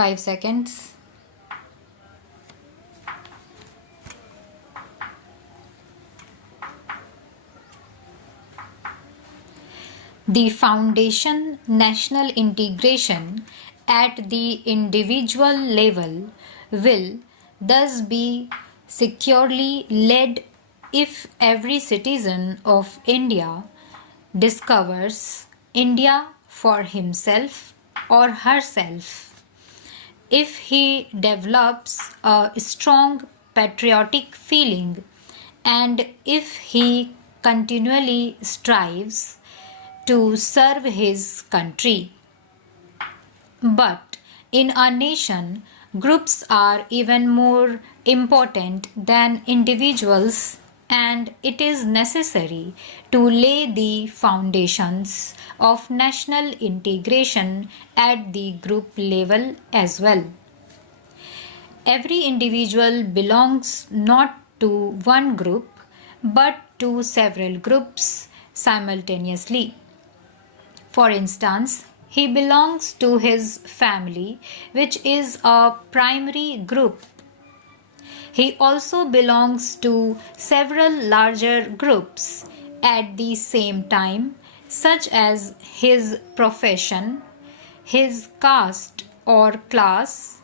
5 seconds. The foundation national integration at the individual level will thus be securely led if every citizen of India discovers India for himself or herself, if he develops a strong patriotic feeling, and if he continually strives to serve his country. But in a nation, groups are even more important than individuals, and it is necessary to lay the foundations of national integration at the group level as well. Every individual belongs not to one group but to several groups simultaneously. For instance, he belongs to his family, which is a primary group. He also belongs to several larger groups at the same time, such as his profession, his caste or class,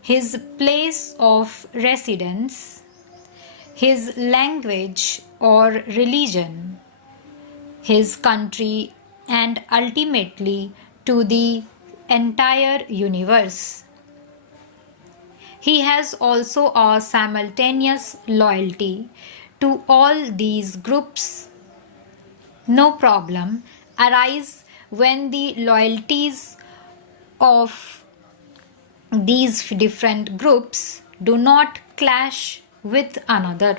his place of residence, his language or religion, his country, and ultimately to the entire universe. He has also a simultaneous loyalty to all these groups. No problem arises when the loyalties of these different groups do not clash with another.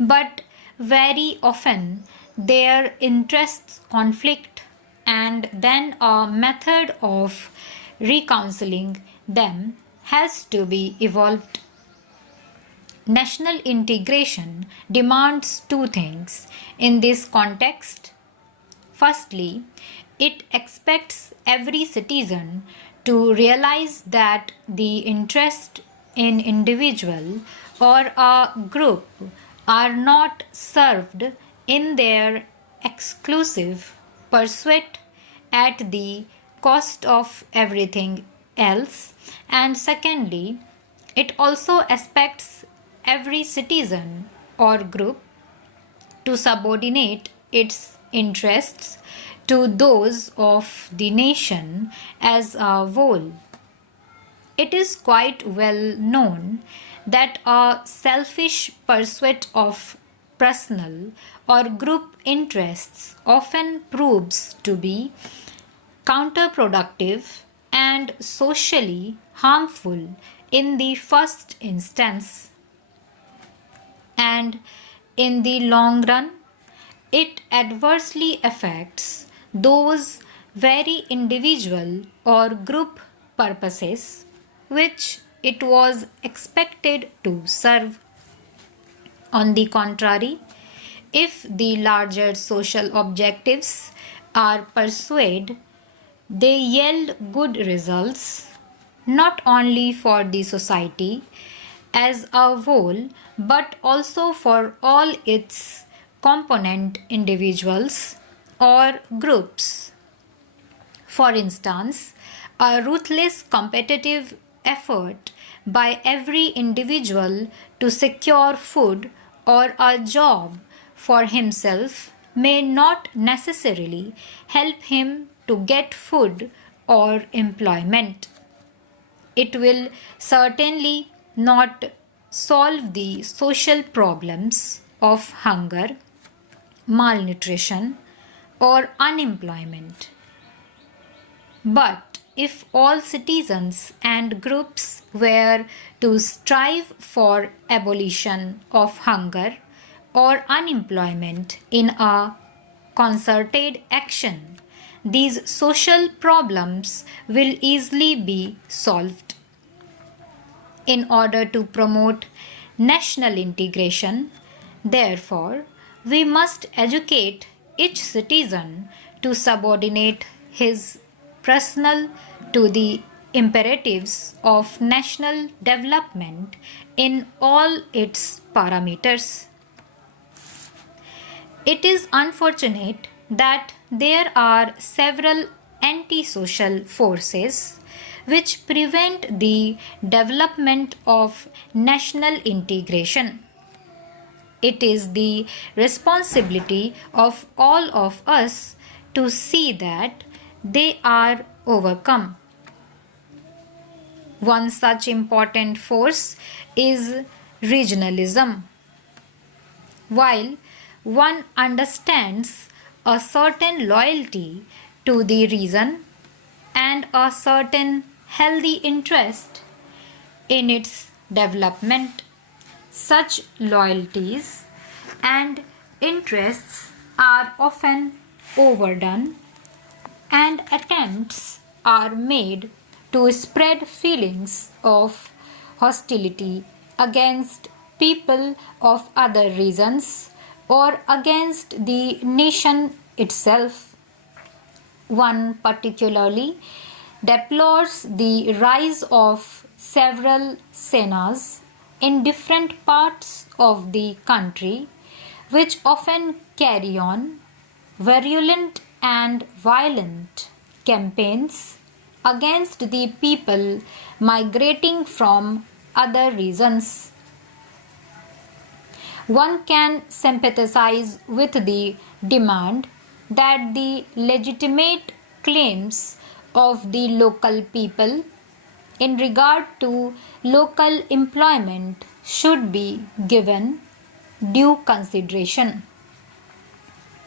But very often their interests conflict, and then a method of reconciling them has to be evolved. National integration demands two things in this context. Firstly, it expects every citizen to realize that the interest in individual or a group are not served in their exclusive pursuit at the cost of everything else. And secondly, it also expects every citizen or group to subordinate its interests to those of the nation as a whole. It is quite well known that a selfish pursuit of personal or group interests often proves to be counterproductive and socially harmful in the first instance. And in the long run, it adversely affects those very individual or group purposes which it was expected to serve. On the contrary, if the larger social objectives are pursued, they yield good results not only for the society as a whole but also for all its component individuals or groups. For instance, a ruthless competitive effort by every individual to secure food or a job for himself may not necessarily help him to get food or employment. It will certainly not solve the social problems of hunger, malnutrition, or unemployment. But if all citizens and groups were to strive for abolition of hunger or unemployment in a concerted action, these social problems will easily be solved. In order to promote national integration, therefore, we must educate each citizen to subordinate his personal to the imperatives of national development in all its parameters. It is unfortunate that there are several antisocial forces which prevent the development of national integration. It is the responsibility of all of us to see that they are overcome. One such important force is regionalism. While one understands a certain loyalty to the region and a certain healthy interest in its development, such loyalties and interests are often overdone and attempts are made to spread feelings of hostility against people of other regions or against the nation itself. One particularly deplores the rise of several senas in different parts of the country which often carry on virulent and violent campaigns against the people migrating from other regions. One can sympathize with the demand that the legitimate claims of the local people in regard to local employment should be given due consideration.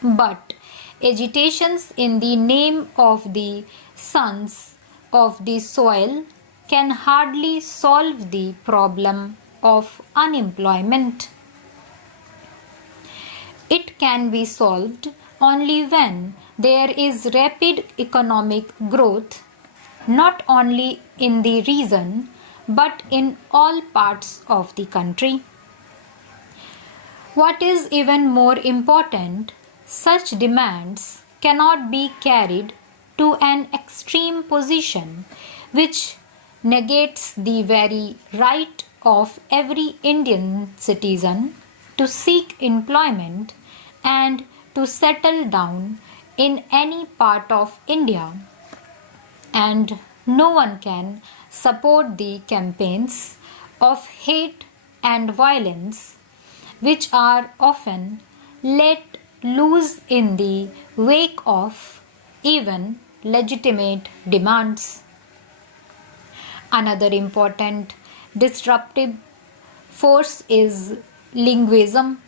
But agitations in the name of the sons of the soil can hardly solve the problem of unemployment. It can be solved only when there is rapid economic growth, not only in the region but in all parts of the country. What is even more important, such demands cannot be carried to an extreme position which negates the very right of every Indian citizen to seek employment and to settle down in any part of India, and no one can support the campaigns of hate and violence which are often let loose in the wake of even legitimate demands. Another important disruptive force is linguism.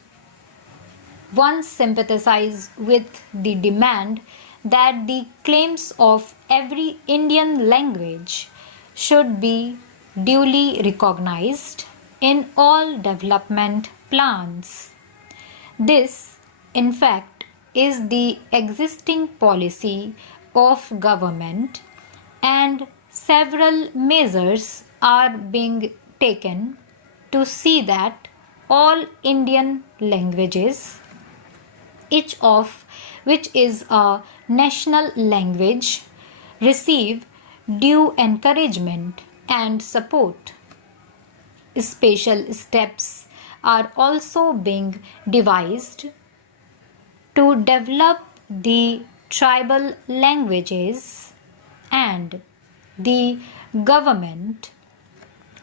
One sympathizes with the demand that the claims of every Indian language should be duly recognized in all development plans. This, in fact, is the existing policy of government, and several measures are being taken to see that all Indian languages, each of which is a national language, receive due encouragement and support. Special steps are also being devised to develop the tribal languages, and the government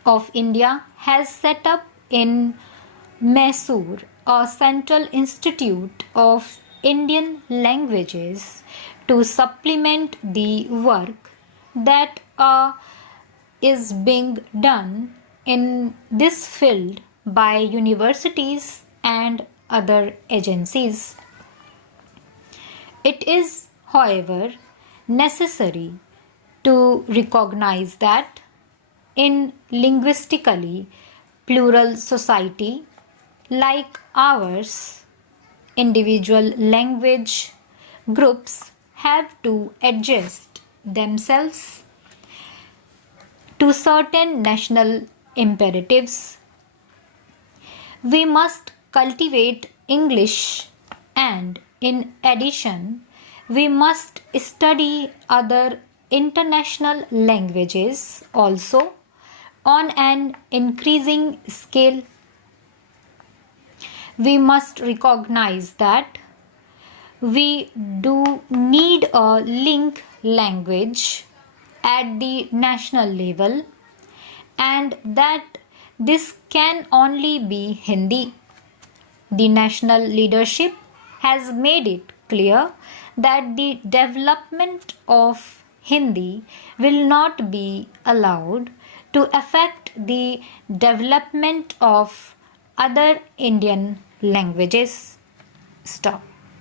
of India has set up in Mysore a Central Institute of Indian Languages to supplement the work that is being done in this field by universities and other agencies. It is, however, necessary to recognize that in linguistically plural society like ours, individual language groups have to adjust themselves to certain national imperatives. We must cultivate English, and in addition, we must study other international languages also on an increasing scale. We must recognize that we do need a link language at the national level and that this can only be Hindi. The national leadership has made it clear that the development of Hindi will not be allowed to affect the development of other Indian languages. Stop.